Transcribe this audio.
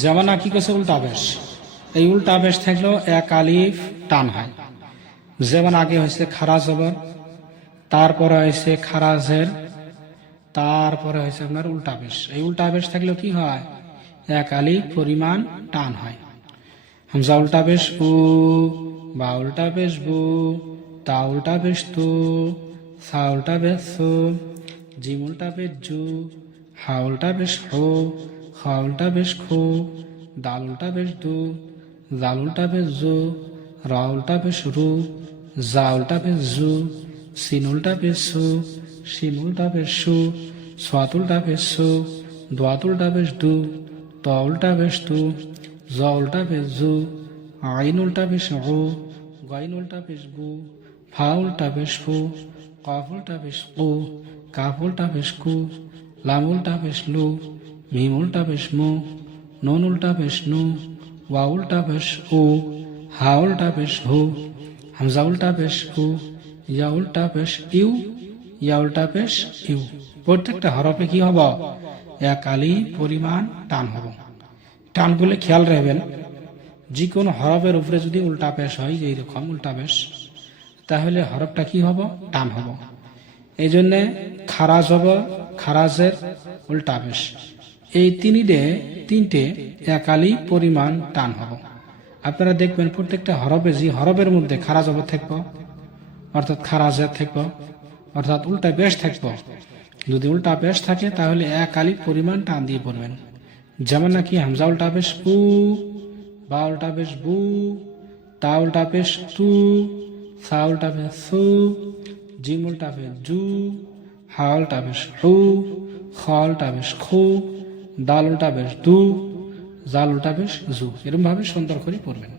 যেমন কি করছে উল্টা পেশ, এই উল্টা পেশ থাকলেও এক আলিফ টান হয়। যেমন আগে হয়েছে খারা জবর, তারপরে হয়েছে খারা জের, তারপরে হয়েছে আপনার উল্টা পেশ। এই উল্টা পেশ থাকলেও কি হয়, এক আলিফ পরিমাণ টান হয়। হামজা উল্টা পেশ উ, বা উল্টা পেশ বু, তা উল্টা পেশ তু, সা উল্টা পেশ সু, জিম উল্টা পেশ জু, হা উল্টা পেশ হু, খা উল্টা পেশ খু, দাল উল্টা পেশ দু, জাল উল্টা পেশ জু, রা উল্টা পেশ রু, জা উল্টা পেশ জু, সিন উল্টা পেশ সু, শিন উল্টা পেশ সু, সাত উল্টা পেশ সু, দোয়াত উল্টা পেশ দু, ত উল্টা পেশ তু, জ উল্টা পেশ জু, আইন উল্টা পেশ উ, গাইন উল্টা পেশ গু, ফা উল্টা পেশ ফু, কাফ উল্টা পেশ কু, কাফ উল্টা পেশ কু, লাম উল্টা পেশ লু, মিম উল্টা পেশ মু, নুন উল্টা পেশ নু, ওয়া উল্টা পেশ উ, হা উল্টা পেশ হু, হামজা উল্টা পেশ উ, ইয়া উল্টা পেশ ইউ, ইয়া উল্টা পেশ ইউ। প্রত্যেকটা হরফে কি হব, এক আলিফ পরিমাণ টান হব। টানগুলো খেয়াল রাখবেন, যে কোনো হরফের উপরে যদি উল্টা পেশ হয়, যে এইরকম উল্টা পেশ, তাহলে হরফটা কি হব, টান হব। এই জন্যে খারাজ হব, খারাজের উল্টা পেশ, এই তিনটে এক আলিফ পরিমাণ টান হব। আপনারা দেখবেন প্রত্যেকটা হরফে, যে হরফের মধ্যে খারাজ হব থাকবো, অর্থাৎ খারাজের থাকবো, অর্থাৎ উল্টা পেশ থাকবো, যদি উল্টা পেশ থাকে তাহলে এক আলিফ পরিমাণ টান দিয়ে পড়বেন। যেমন নাকি হামজা উল্টা পেশ উ, বা উল্টা পেশ বু, তা উল্টা পেশ তু, সা উল্টা পেশ সু, জিম উল্টা পেশ জু, হা উল্টা পেশ হু, খা উল্টা পেশ খু, দাল উল্টা পেশ দু, জাল উল্টা পেশ জু। এরকম ভাবে সুন্দর করে পড়বেন।